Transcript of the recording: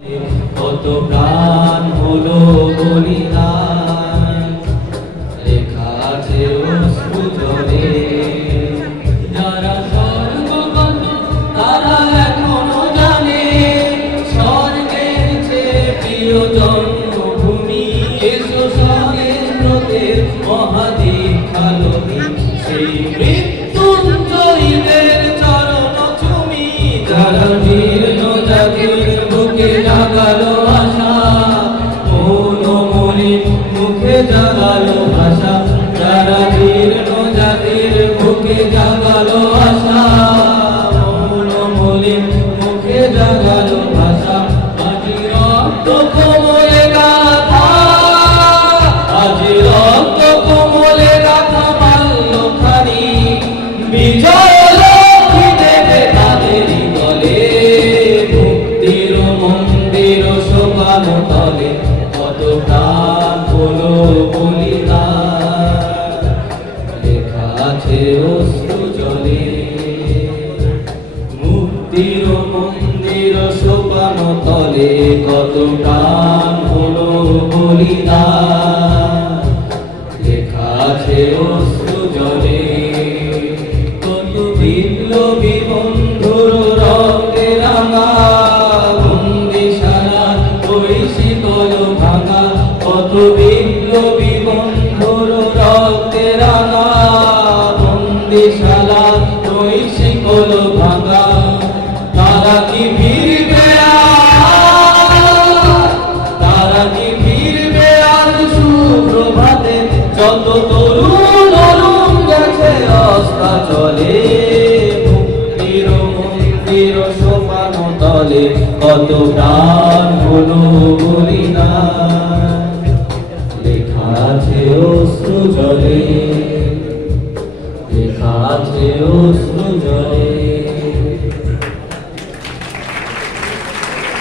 কত প্রাণ হলো বলিদান, লেখা আছে অশ্রু জলে। যারা স্বর্গগত তারা এখনো জানে, স্বর্গের চেয়ে প্রিয় জন্মভূমি। এসো স্বদেশব্রতের মহাদীক্ষালনী, সেই মৃত্যুঞ্জয়ীদের চরণ চুমি। যারা জীর্ণ জাতির বুকে জাগালো আশা, মৌন মলিন মুখে জাগালো ভাষা। যারা জীর্ণ জাতির বুকে জাগালো আশা, মৌন মলিন মুখে জাগালো ভাষা। আজি রক্ত কোমলে গাথা, আজি রক্ত কোমলে গাথা মাল্যখানি। বিজয় লক্ষ্মী দেবে তাদেরই বলে, মুক্তির মন্দির শোভানো তলে। কত প্রাণ হলো বলিদান, লেখা আছে অশ্রু জলে। মুক্তির মন্দির শোভানো তলে, কত প্রাণ হলো বলিদান, লেখা আছে অশ্রু জলে। কত বিপ্লবী বন্ধুর রক্তে রাঙা, বন্দিশালা ওই শিকল ভাঙা। কত বিপ্লবী বন্ধুর রক্তে রাঙা, বন্দিশালা ওই শিকল ভাঙা। তারা কি ফিরবে আর, তারা কি ফিরবে আর সুপ্রভাতে? যত তরুণ অরুণ গেছে অস্তা চলে, মুক্তির মন্দির সোপানো তলে। কত প্রাণ হলো বলিদান, লেখা আছে অশ্রু জলে, লেখা আছে অশ্রু